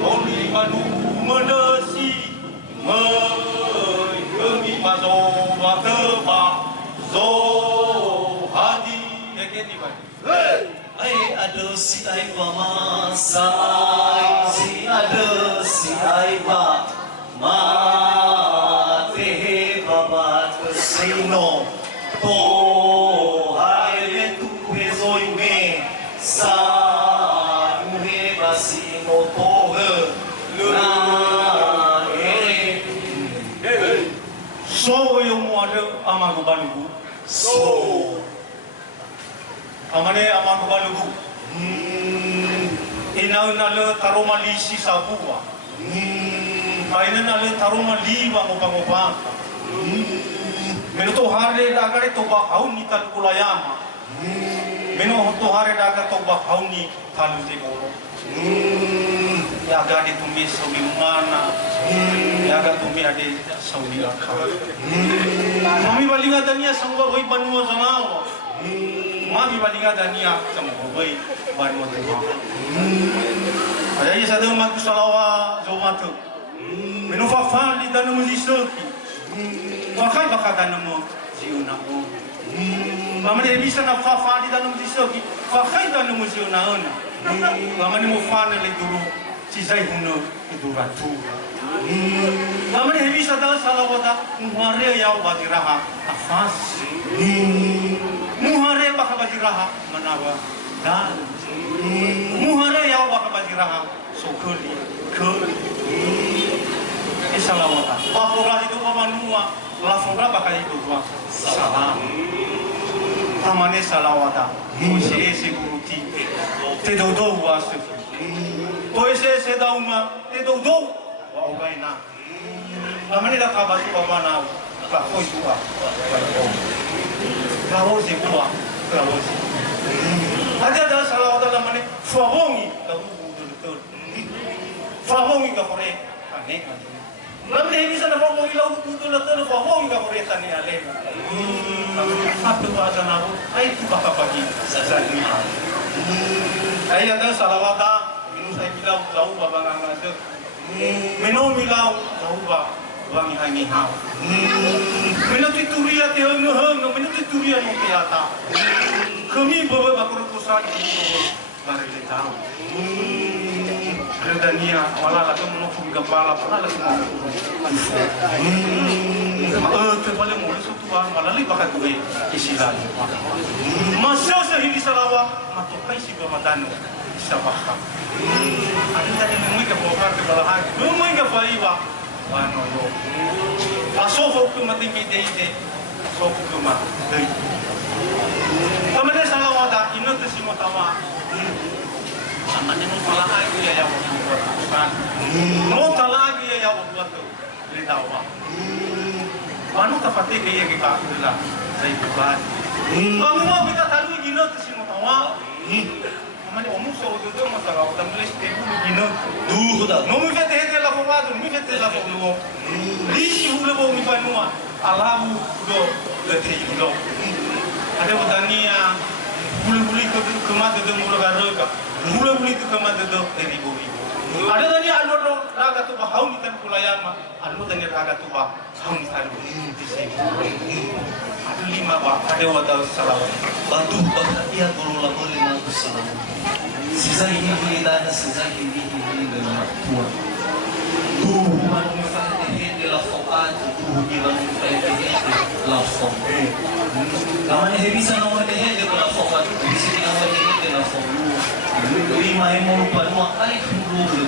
Toli manu menesi Kemi mazo wakeba Zo hadi Ekeni bani Ai ada si aiba masai si ada si aiba mate baba kesino to hai tu bezoi me sa muhe basino to na So yung mo ada amago balugu so amane amago balugu Inau nale taroma lisi sabua Mainan nale taroma liwa ngopang-ngopang Meno to hare dagare to bakau ni tal kulayama Meno to hare dagare to bakau ni talu tegoro Ya gade tumi sawi mana Ya gade tumi ade sawi akha Mami balinga dania sangwa hoi banua zanawa Mami balinga dania sangwa hoi banua zanawa Ayah sadang mak salawa zomatu Meno fafali danu muzisoki Wakai bakal danu ziuna o Mama ni bisa na fafali danu muzisoki Wakai danu muziuna ona Mama ni mufana le dulu Cisai huno itu ratu Mama ni bisa dah salawata Muhare yau bagi raha Afas Muhare bakal bagi raha Manawa Dan Muhare yau bakal bagi raha Sokoli Koli Salawata Papura itu pamanua Lafura bakal itu dua Salam Tamane salawata Ese guruti Te dodo wasu To ese dauma Te dodo Wa ugaina Namane da kabatu pamana Kakoi tua Karosi tua Karosi Ada salawata namane Fahongi Fahongi kapore Kane Lalu dia bisa nak fahongi lau betul betul fahongi kapore tani ale Satu bahasa nabu Itu bakal bagi Sazani Saya ada salawata Minum saya bilang Lau babang ngasuk Minum bilang Lau babang hangi hau Minum tituria Tihong nuhong Minum tituria Mutiata Kami bawa bakur pusat Baru dia tahu Dania wala atau menofung kepala pernah semua terpaling mulai sutuan malali bakat gue isilan masa sehingga salawa matokai si bamadano sabah ada tadi mui ke bawah ke balahan mui ke bawah wano yo asofo ke mati kide ide asofo ke mati kamane salawa dah inut si matawa Amane mo lagi ya bukan. Mo lagi ya buat tu. Lidawa. Manu tafati kaya kita lah. Saya bukan. Kamu mau kita tahu gino tu si mutawa. Amane omu so tu masalah. Tamlis tebu gino. Duh dah. No mi fete hete la fawad, mi fete la fawad. Lisi hule bo mi panua. Allahu do lete do. Ada betania. Buli-buli kemana tu mula garoka. Mula-mula itu kemana tu ribu-ribu. Ada tadi anu raga tu bahau ni kan pulayama. Anu tadi raga tu bahau ni kan ada 5 bah. Ada wadah salawat. batu bahagia guru lama lima salam sisa ini dan sisa ini dengan tua tuh manu fahde la fokat tuh bilang fahde la fokat kamane hebisa no fahde la fokat bisa dengan fahde la fokat lima emo panua ai dulu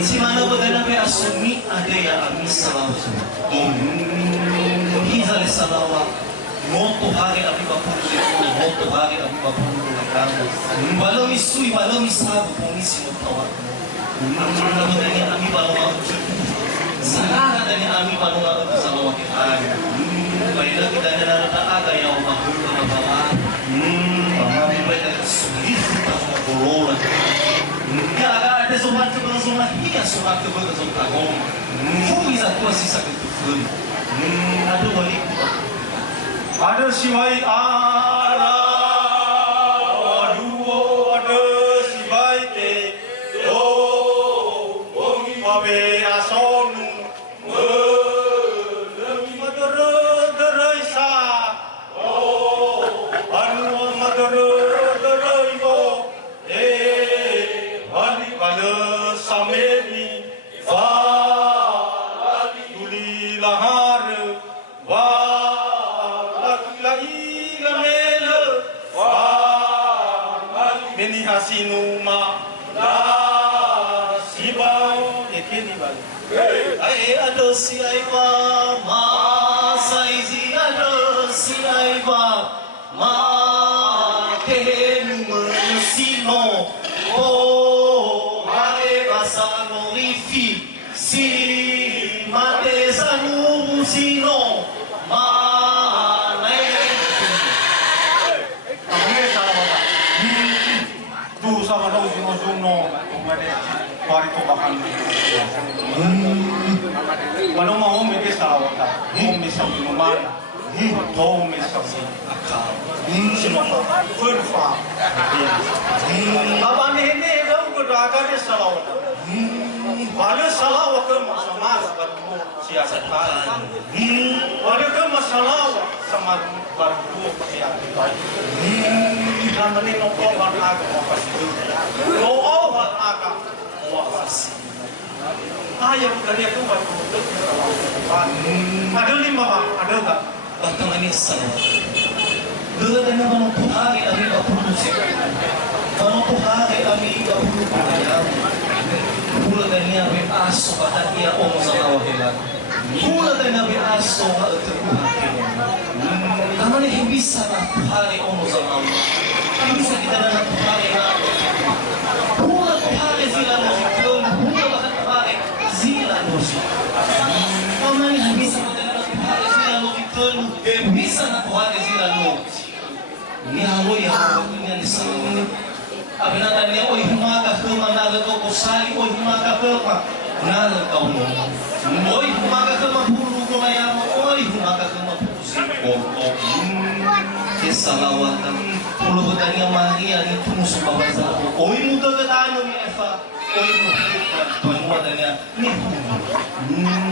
si mana bodana be asumi ada ya amis salawat hizal salawat moto hari abi bapuru moto hari abi bapuru kamu balau isui balau isabu pomisi motawa nama dari abi balau sekarang dari abi balau salawat hari baiklah kita ada yang Allah berkata kami baik sulit kita berdoa ya ada sobat kebenaran iya sobat kebenaran agama fui satu sisa ketujuh ada wali ada siwai ara waduo ada siwai te ni hasinuma da sibau ekeni bali Ai ado si aiwa ma saizi ado si aiwa ma kenu sino o ai basano rifi si mate sanu sino ma tu sama tahu juno kemarin hari tu bahkan walau mau mikir salah mau misal minuman mau misal akal semua berfa apa ini kamu beraga di salah walau salah waktu sama bertemu siasat kan walau ke masalah sama bertemu siasat karena ini nongkrong warna agak warna wafasi ayam dari aku waktu ada 5 bang ada enggak bahkan ini sama dengan nama Tuhan kami berproduksi kalau Tuhan kami berproduksi pula dengan kami aso kata dia om sama wahilan pula dengan kami aso kata Tuhan karena ini bisa lah Tuhan om sama ini bisa kita dengan Tuhan pula Tuhan sila musik pula bahkan Tuhan sila musik karena ini bisa kita dengan Tuhan sila musik bisa na Tuhan sila musik Yahweh Yahweh yang disebut abinatan niya oy humaga kema naga ko kusali oy humaga kema naga kau mo oy humaga kema bulu ko mayama oy humaga kema pusi ko kesalawatan puluh tanya Maria ni tumuso bawaza oy muda ganano ni Eva oy muda tuan niya ni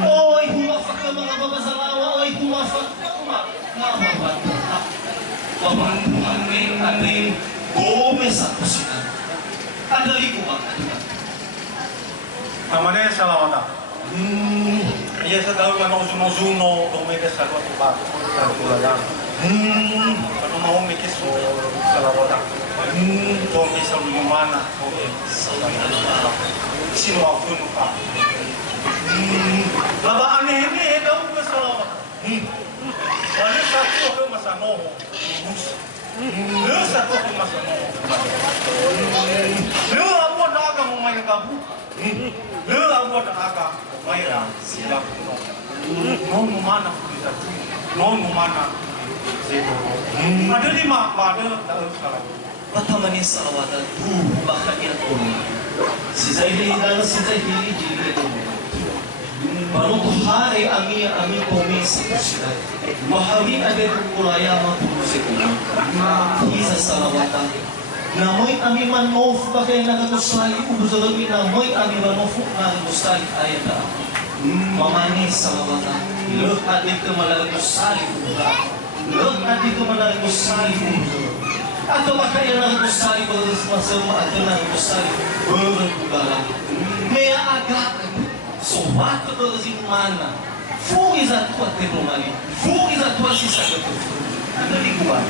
oy humaga kema mga babasalawa oy humaga kema nga pamangkin ating Gomez at Pusina. Adali ko ba? namanya salah wata iya sa daw ka nung suno tumike sa ko ba tulad ano mau mikir so salah wata to sa lumana sino ako no ka laba ini daw ko salah wata wala sa ko masano Lu satu masuk. Lu apa nak kamu main kamu? Lu apa nak main siap? Mau mana kita? Mau mana? Ada 5 ada tak salah. Patamani salawatan tu bahagia tu. Sisai dan sisai jadi tu. Baru hari ami komisi sudah. Wahari ada kulaya mampu sekuna. Isa salawatan. Namoy ami manof bagay nagatusali ubuzologi namoy ami manof nagatusali ayata. Mamani salawatan. Lo adik ke malagatusali ubuzologi. Lo adik ke malagatusali ubuzologi. Atau makanya nagatusali bersama atau nagatusali berubah. Mea agak so waktu itu mana? Fugi za tua terumali, fugi za tua sisa betul. Ada di gua.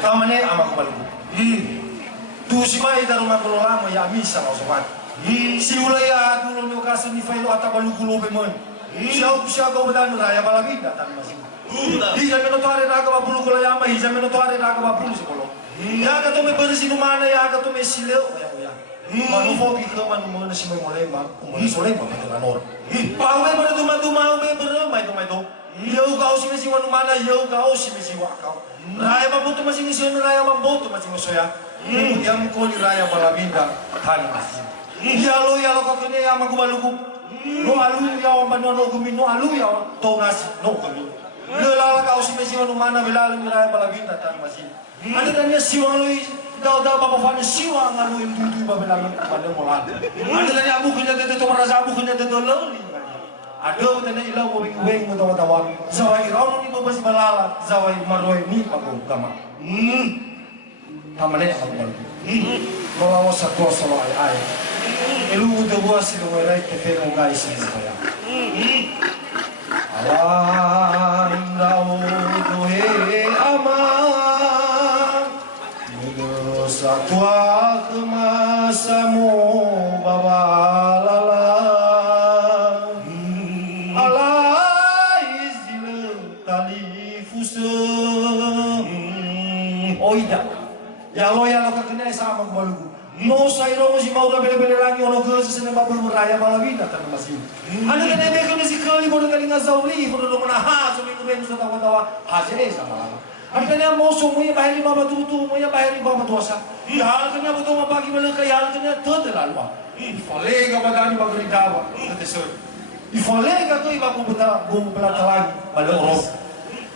Kamane ama kubalugu. Tu si mai da rumah kelola mo ya misa mo sobat. Si ulaya dulu ni okasi ni failo atabalugu lobe mon. Siya ko bedano raya balabida tan masih. Hija menotare raga bapulu kola yama hija menotare raga bapulu sikolo. Ya ka to me bersi numana ya ka to me sileo ya. Manu fogi ke manu mana si mai molema, umur solema pada nor. Pau me ber duma me ber mai to. Yo kau si mesi manu mana yo kau si mesi wa kau. Raya baputu masih mesi raya mambotu masih mosoya. Yang ko ni raya balabinda tan masih. Ya lo ka kene ya magubalugu. No alu ya manono gumino alu ya to nasi no gumino. Lelala kau si mesi manu mana belala miraya balabinda tan masih. Ada tanya siwa lui daw bapa fana siwa ngalu indu babelala pada molan. Ada tanya abu kunya tete to maraza abu kunya tete loli. Ada tanya ilau weng mo tawa zawai rauno ni babasi balala zawai maroi ni pago kama. Tamane aku. Kalau satu solo ay Elu de boa si no era que fe no gai si ya. Alanda o do he ama. Medosa tua kemasa mo babalala. Alai zile tali fusa. Oida. Ya lo kakena sama kemaluku. No sairo si mau bele-bele lagi ono ke sesene babul raya balawina tan masih. Ada kan ebe kan si kali bodo kali ngazauli bodo mana ha so minggu ben so tawa haje sama lama. Ada kan mau so mu ya bahari baba tu mu ya bahari baba dosa. Hal kan ya bodo mabagi bele kai hal kan ya todo lalu. Falega bagani bagri dawa. Teso. Falega tu iba buta belata lagi bale oro.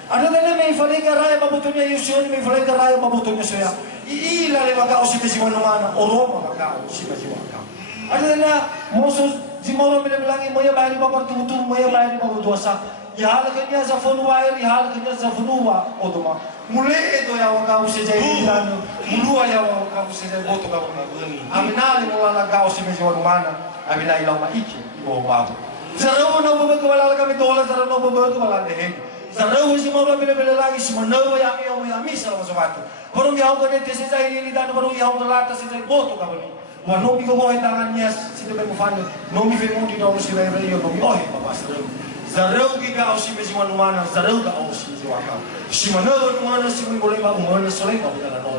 Ada kan me falega raya babutonya yusion me falega raya babutonya soya. Ila le makao si pesi mana oroma makao si pesi makao. Ada na moso si moro bile bilangi moya bayari babar tutu moya bayari babar dosa. Ya hal kanya sa fonu wair ya hal kanya sa fonu wa odoma. Mule edo ya wakao si jai dilano. Mulua ya wakao si jai boto ka bani. Aminali mula nakao si pesi mana. Amina ilau maiki ibo babu. Zarawo no bobo wala kami dola zarawo no bobo wala dehe. Zarawo si moro bile lagi si manawo ya mi sa masawatu. Baru yaw ko dito si Zahiri Lidano, baru yaw ko lata si Zahiri Boto ka bali. Wa nomi ko mo tangan niya si Tebe mo fano. Nomi fe mo dito si Ray Ray nomi ohe papa Zaraw. Zaraw ki ka si Mesi Manumana, Zaraw ka si Waka. Si Manalo Manumana si mo boleh ba mo na solay ba na no.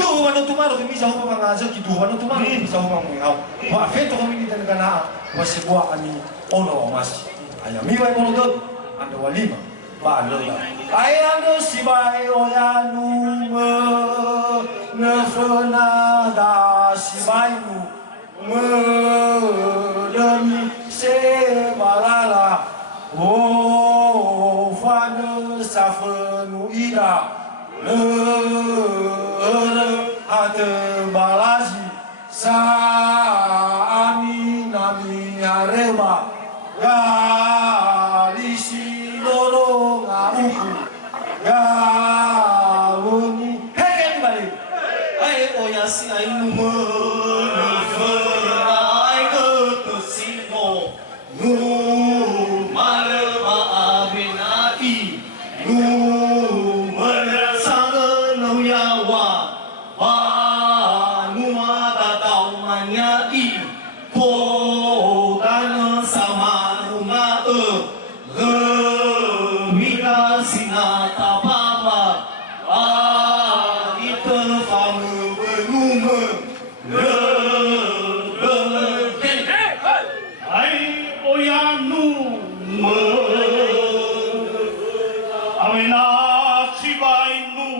Do wa no tumaro ki misa ho pa nga ki do wa no tumaro ki misa ho pa mo yaw. Wa feto kami ni tan kana wa si buwa kami ono mas. Aya mi wa mo do ando walima. Ba lo ya. Ayano si bai oyanu nefena da si bai demi se balala o fane safenu ida ate balazi sa ami nami areba galisi dorong aku gawuni heken balik Ai oya si ai numo ai go sino nu malma abinai nu merasanga no yawa wa nu mata tau manyai po dan sama rumah Mira sinata papa itu famu benume Ai oyanu Amina sibainu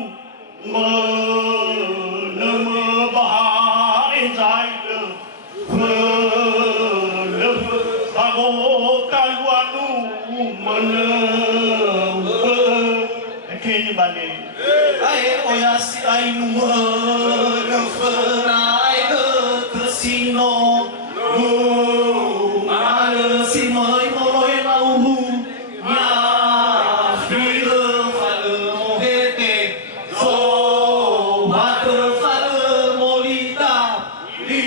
nama bahai zaide Sago kaluanu Kini balik ai oya si ai nume ai ke sino Mare si moi moi lau ya file fale mohete so water fale molita di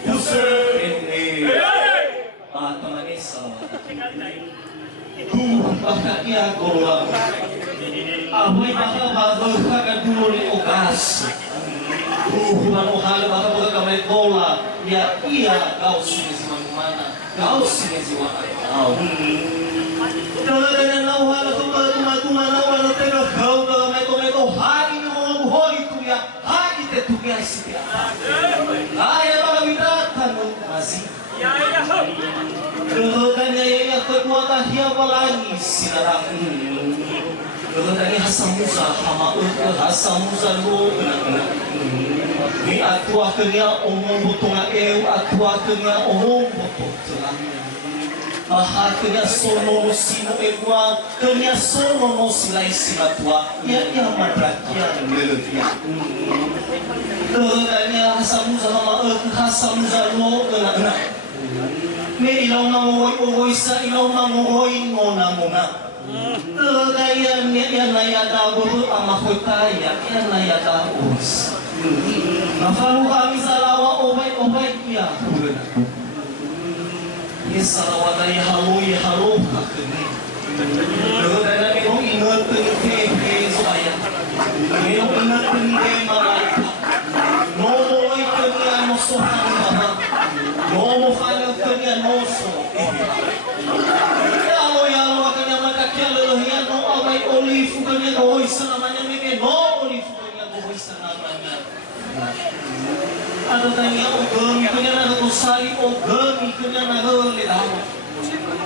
pusene manis bakal ia golong ahoy baka bago ka dulu ni okas Manohal baka baga kamay bola ya iya kau sini si mana kau sini si mana kau kalau dengan nauhal tuma nauhal tega kau kamay hari ni mo buhori tu ya hari te tu ya si ya kaya baka bitatan mo masih kalau tanya ya kekuatan dia lagi silarang kalau tanya hasamusa hama hasamusa lo ni atua kenya omong butonga atua kenya omong butonga aha kenya sono sino egua kenya sono no silai silatua ya madrakia melevia tanya hasamusa hama hasamusa lo me ilaw na ngoi sa ilaw na ngoi ngona Kaya niya na yata bubu amakoy kaya yan na yata us. Nafalu kami sa lawa o obay iya. Sarawada ya halo kakini. Dengan itu ingat penting supaya ini benar penting malaikat. Nomo ikutnya nosohan mama. Nomo kana ikutnya noso. Ya lo akanya matakia lelahia no abay olive kanya noy sanamanya mege no olive kanya noy sanamanya. Ada tanya ogami kanya natusali ogami kanya nagalilawa.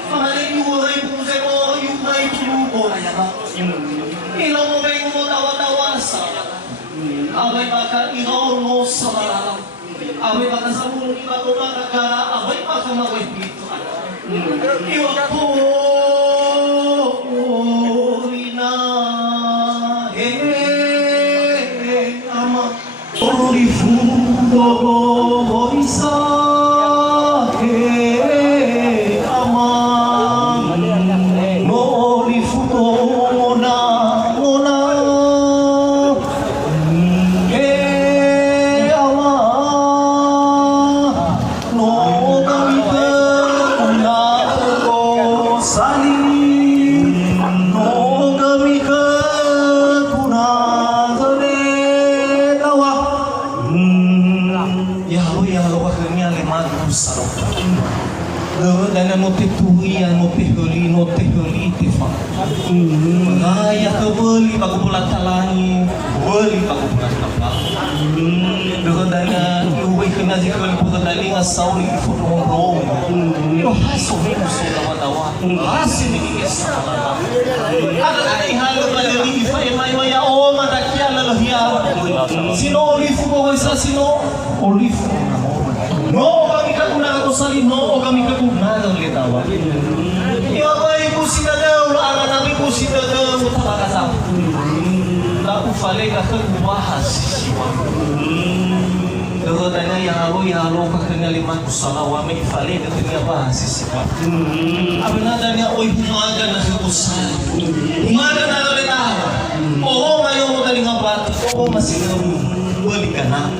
Mahali yuhay po sa mo, yuhay po ayaw. Ilaw mo ba yung tawa-tawa sa abay baka ilaw mo sa malalang. Abay baka sa muli bago makagara, abay baka maway dito. Iwag po, ina, ama. Orifundo isa, Mengaya ke beli bagu bulan talangi, beli bagu bulan kapal. Dengan iuwi kena jika beli putar daling asau ni foto ngomong. Yo hasil ni musuh tawa-tawa, hasil ni kisah. Ada hal beli ifa emai maya oh madakia lelahia. Sino olive ko isa sino olive. No kami kagunaan ko sali no kami kagunaan ulit tawa. Yo ibu sinagaw ara namin po sinagaw tapakasap. Laku fale ka kagubahas siwa. Doon na yalo ka kanaliman ko sa lawa may fale ka kanabahas siwa. Abi na niya oy humaga na kagusan. Humaga na ulit ako. Oo mayo mo kalinga bata. Oo masigaw balik ka na.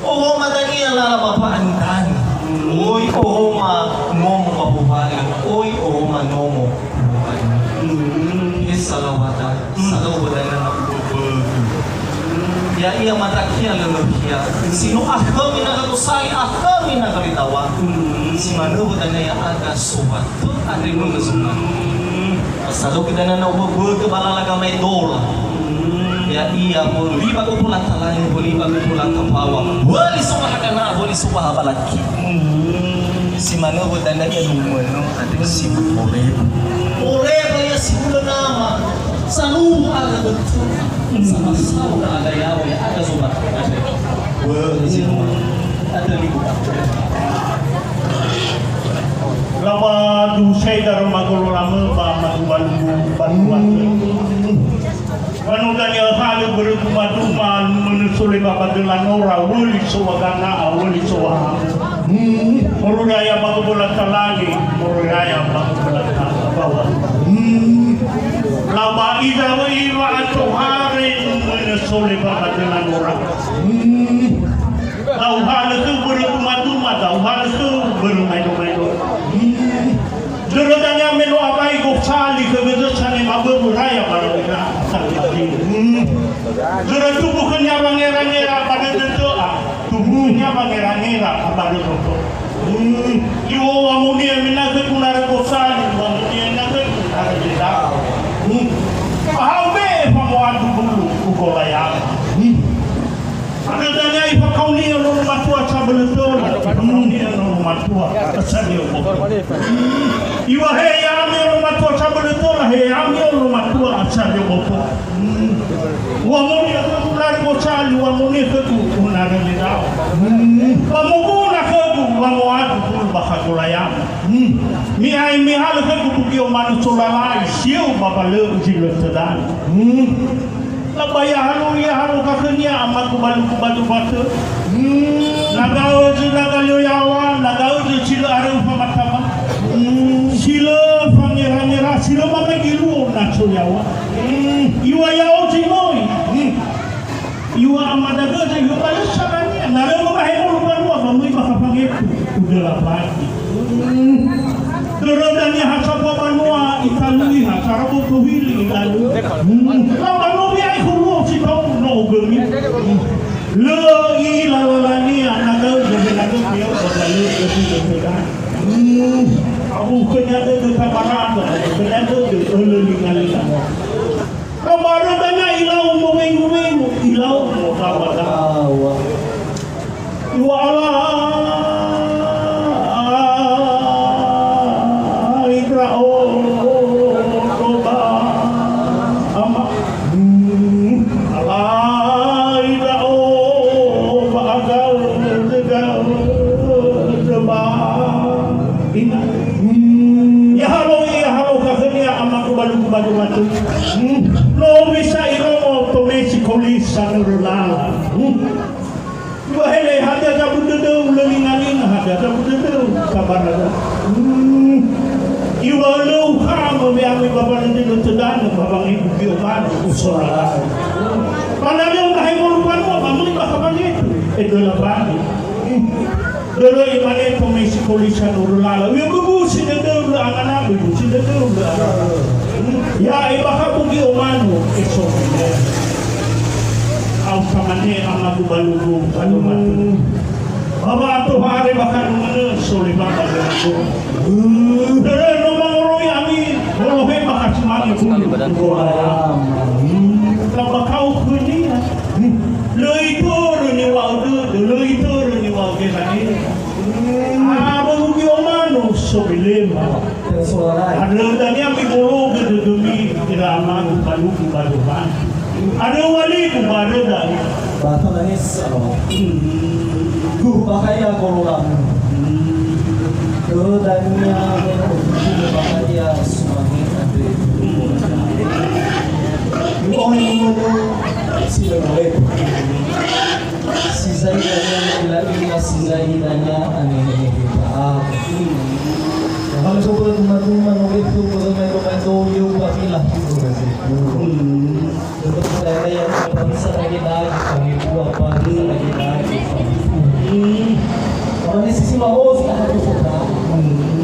Oo madali ang lalabapaan. Oy, oo nomo mabuhayan. Oy, oo nomo mabuhayan. Yes, salawata. Salawata na nakububog. Ya iya matakia lelahia. Sino akami nagatusay, akami nagalitawa. Si manubo na ya aga sobat. Ito adri mo nasunan. Salo kita na naububog, balalaga may dola. Ya iya boleh bagu pulang talang boleh bagu pulang kapawa boleh semua kana boleh semua balaki si mana bodana ya numono ada si boleh ya si nama selalu ada betul sama sama ada yawo ya ada sobat ada boleh si ada libu Lama dusay dalam magulama ba matuan Wanudan yang halu berumah-rumah menusuli bapak dengan orang wuli suwagana wuli suwa. Murudaya bagu bulan lagi, murudaya bagu bulan bawah. Lama idawa iwa atau hari menusuli bapak dengan orang. Tahu hal itu berumah-rumah, tahu hal itu bermain-main. Jerodanya melu abai gopsali kebetulan mabu raya pada kita. Jerod tubuh kenya bangera pada doa, tubuhnya bangera pada doa. Iwo wamunia minaga kunara gopsali, wamunia minaga kunara jeda. Ahau be pamuadu bulu ukolaya. Adanya ipa kauni yang rumah tua cabeleton, kauni yang rumah tua kesannya. Iwa hei ami rumah tua cabeleton, hei ami rumah tua kesannya bopo. Wamuni aku lari bocali, wamuni aku lari lidau. Wamuguna aku wamuadu pun bakagulayan. Mi hal aku bukio manusulalai, siu babalu jiletedan. Labaya halu kakenya amat kubadu batu. Nagau nagaliyawan, nagau cila aru pamatama. Sila pangerang sila magagilu natsuyawa. Iwa yao cimoy. Iwa amadaga sa iwa pala sa kanya. Nalo magahimo lupa Delapati. Dorodanya hasapa manua italui hasarabu kuhili lalu. Lalu dia ikut si tahu no gemi. Le ilalani anaga jadi dia berlalu ke aku kenyata tu kabaran kenyata tu lelingan kemarin tanya ilau mengumeng ilau mau kabar wala ikrao toba ama ala ikrao bagal degal coba ya halo kakenya amaku balu matu no bisa iro tomesi kolisa nurulala wahai hada kabut dedu lelingalin hada kabut dedu kabarada iwalu kamu biami bapak nanti tedan babang ibu bioman usola panamnya kahai mulupan mo mamuli bakapan itu labani Dulu imane komisi polisian urulala, we bubusi de dulu anak bubusi de dulu. Ya ibaka pugi omanu eso. Au kamane amaku balugu balumatu. Baba tu hari bakar mana soli baba aku. Dulu no mangoroi ami, kalau he bakar semani bulu. Kalau kau punya, leitor ni waudu, leitor ni waudu ni. Abang biomano sobilema. Ada tadi ambil bolu gedemi irama balu baluan. Ada wali kubara dah. Bahasa nangis alo. Guru bahaya koloram. Kedanya guru bahaya semakin ada. Orang yang sila boleh. Si Zaidanya lagi si Zaidanya aneh kalau coba teman-teman itu kalau main doyo pastilah itu untuk saya yang bisa lagi naik kami buat pagi lagi naik kalau di sisi bawah sih ada sudah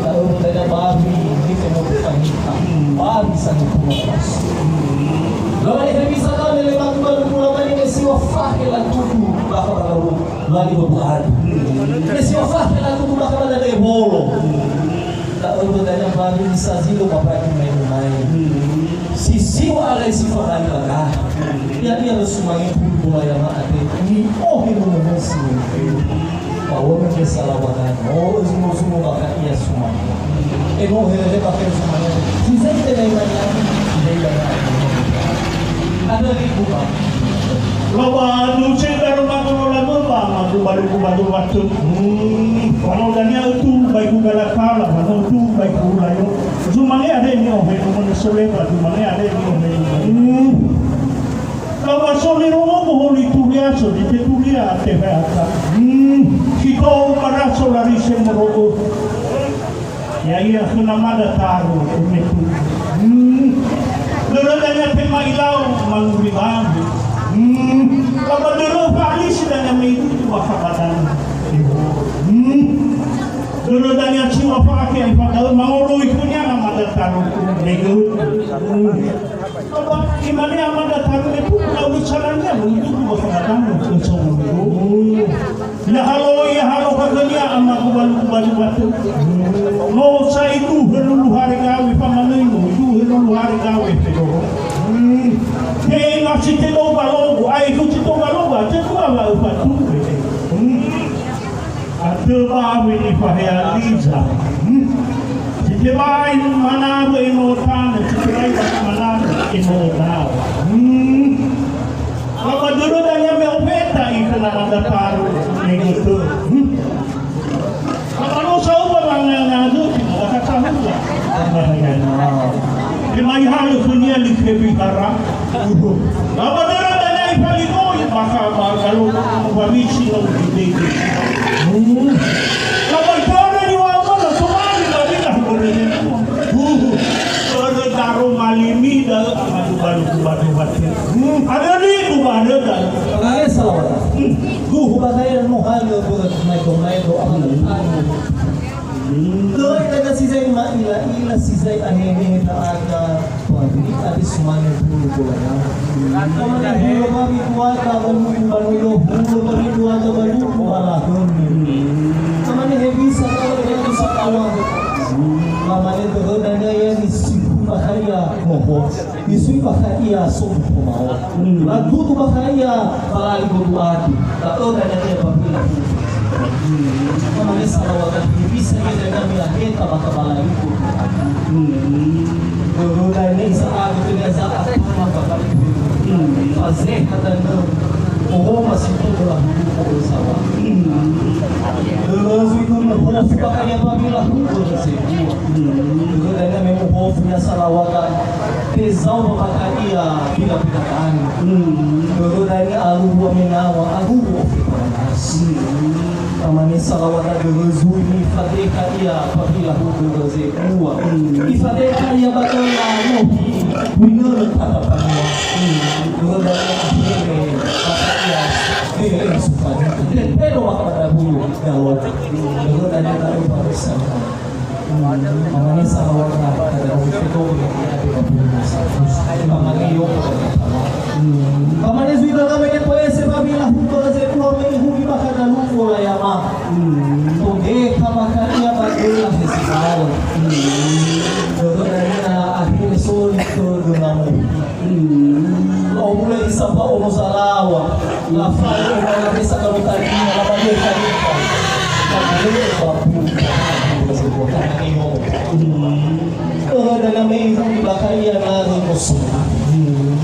kalau ada babi di semua kita babi sangat kuat kalau ini bisa kami lepas mulai ini si wafah yang tubuh bakal lalu lagi berbuat ini si wafah yang tubuh bakal ada bolo tak untuk dana babi bisa zilo bapak main sisi walai sifat lagi lah dia harus semuanya mulai yang ada ini ini mengenai bahwa mereka salah wadah semua bakal ia semua ini pakai semuanya sisa kita lagi ada di kubah. Lawa lucu baru makan baru waktu. Kalau dania itu baik gula kala, kalau itu baik gula yo. Cumanya ada ni orang yang mana solepa, cumanya ada ni orang. Lawa sole romo boleh tulia so, dia tulia tebata. Kita para solari semrogo. Ya iya kena mada taruh itu. Dorodanya tema ilau manguri bambu. Kalau dulu kali sudah itu wakabadan. Dorodanya cuma pakai yang pada mangoro itunya nama taruh nego. Kalau gimana nama taruh itu kalau caranya itu wakabadan itu. Ya halo katanya amak balu batu. Mau saya itu helu hari gawe pamanenu itu helu hari gawe itu. Ngasih telo balogo, itu cito balogo, cito balogo batu. Ada bawa ini bahaya Liza. Cito lain mana inotan, cito lain mana inotan. Kalau dulu danya meopeta itu nama taruh negotu. Kalau saya orang tu, kita tahu lah. Lima hari punya dikepi karang. Apa dia dana ipaligo maka kalau mabisi lo di. Kalau kau ni walaupun semua di dah boleh. Kalau taruh malimi dah baru. Ada ni tu ada dah. Kalau salah. Guru bahaya mohal yo buat mai do amal. Doon na si Zay maila-ila si Zay anene talaga pabrik at isumanya dulu ko na. Kaman ang hula kami kuwata banulo kami kuwata banulo malahon. Kaman ang hebisa kami sa kawang. Kaman ang doon na yan isipu bahaya moho. Isui bahaya sompo mau. Lagu tu bahaya balali buat. Tahu dan ada pabrik. Kami salawakan bisa kita kami lahir tabaka balai itu. Guru dan ini saat itu dia saat apa kali itu. Azeh kata oh masih tu lah guru sawah. Guru itu hof pakai apa bila guru sih. Guru dan kami hof ya salawakan pesau pakai ia bila kan. Guru dan alu menawa alu Amani salawat dulu zuni fadeka ia apabila hukum rezekua. Ifadeka ia bakal lalu winner kata panua. Dulu dari akhirnya kata ia dia suka. Pero pada bulu gawat. Dulu dari tahu barisan. Amani salawat kata itu Amani yo. Amani sudah kami ke poese apabila hukum rezekua menghuni bakal lalu ya ma. Toge kamakaria bagula festival. Dulu dari akhirnya sulit dengan Kau mulai sampai ono salawa. La fare una messa carotarina la bandiera di dalam menghuni bakaria nazi musuh.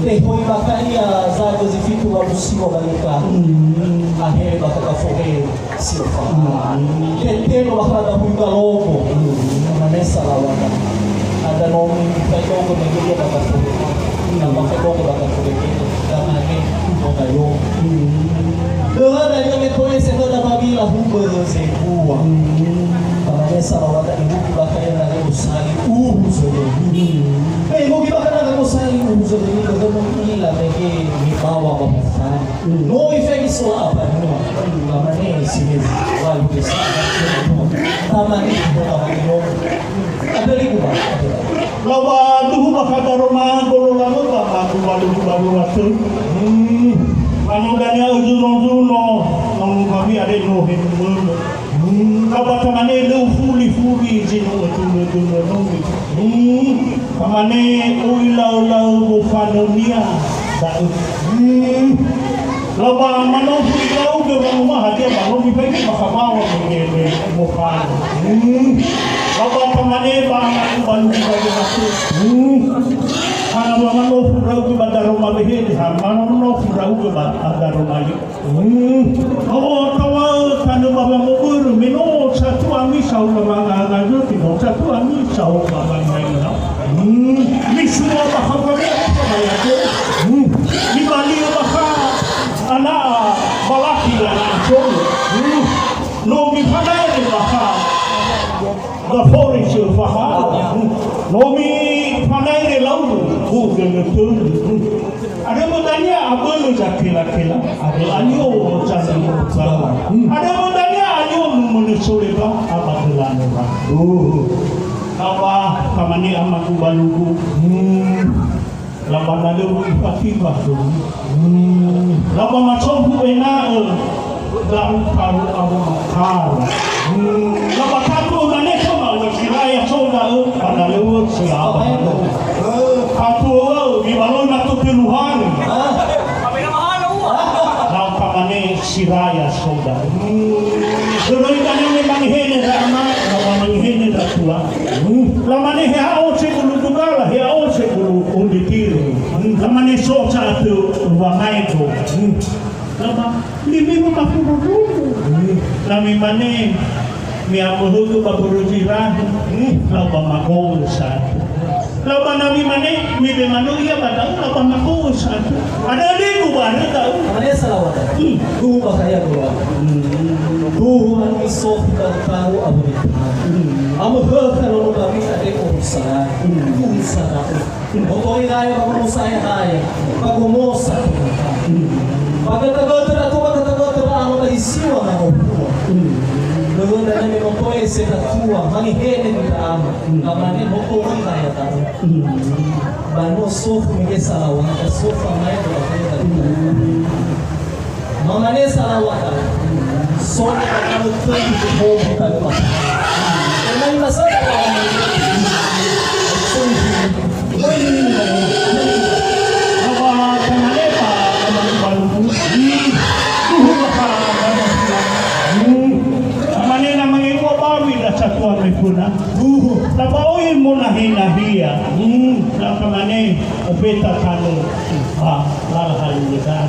Hoi bakaria zago zifitu wa musiwa balika. Akhirnya bakal fohe silfa. Teteno bakal buka logo. Manesa lawata. Ada nomi kaitoko menjadi bakal fohe. Nama kaitoko bakal fohe. Karena ini kayo. Doa dari kami fohe sekolah babila hubur sekua. Manesa lawata ibu bakal na usali uhuzo. Ibu bakal na usali uhuzo ini kalau ila bagi bawa bapak. No effect so apa no. Kamane sini walau bisa. Kamane no. Ada lagi apa? Lawa duhu makata Roma bolo lamu ba aku balu rasul. Manunganya ujuno nang kami ada no hinu. Kaba kamane lu fuli jino ujuno nongi. Kamane ulau bufanonia. Laba manong ikaw gawang mahati manong ibig makamawa ng mukha. Laba pamane ba ang balu nato. Hana manong furaw ko badaro malihin ha manong furaw ko badaro mali. Tawa kanu baba mubur mino satu ami saw mga ngado tino satu ami saw baba ngayon. Mismo ba kami pamayako? Di bali baka ana balaki na nansong no mi panay baka the forest baka no mi panay lalu ganun ada mo tanya abang zakila ada anyo cari ada mo tanya anyo menusuri ba abagelan ba kawa kamani amaku baluku laban lalu ifatibah dulu. Laban macam buena daun karu abu makar. Laban karu mana sama wasiraya soda pada lewat siapa itu. Karu di balon atau peluhan. Laban kamane siraya soda. Dulu kan memang hene ramai, laban hene tua. Laban he hao segulu tukala, he hao segulu unditir. Lamane so satu wangai tu. Lama limi makurudu. Lami mane mi amuhu baburu jirah. Lama makul satu. Lama nami mane mi bemanu ia badang lama makul satu. Ada di luar tahu. Mana salawat? Tuh bahaya gua. Tuh anu sok tahu abu itu. Amu kalau kami ada usaha. Usaha. Pokoknya kaya pag-umusaya kaya. Pag-umusa. Pagkatagotra ito, ano na isiwa na upuwa. Doon na namin mo po sa tatua, manghihene ng taama. Kamanin mo po ang kaya tao. Bano sofu mige salawa, sofu amay ko kaya tao. Mamane salawa ka. Sonya ka kalo 20 ko po ka pa. Kaya masaya ka. Tabaoy mo na hinahiya. Nakamane, beta kano. Lalahalugan.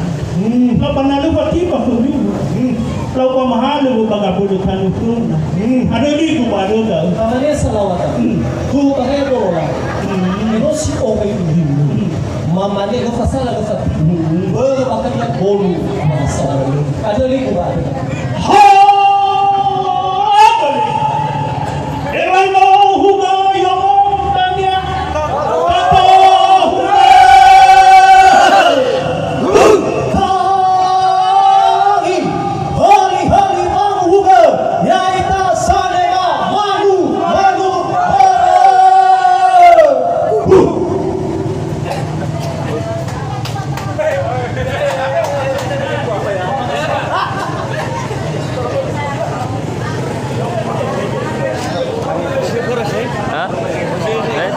Napanalubati pa ko rin. Lau pamahalo mo bagabulutan ko. Ano di ko ba doon? Kamane salawa ka. Kung kaya ko lang. Pero si okay din. Mamane ko kasala ko sa baru akan nak bolu masalah. Ada li ko ba? Hah? Eh? Eh?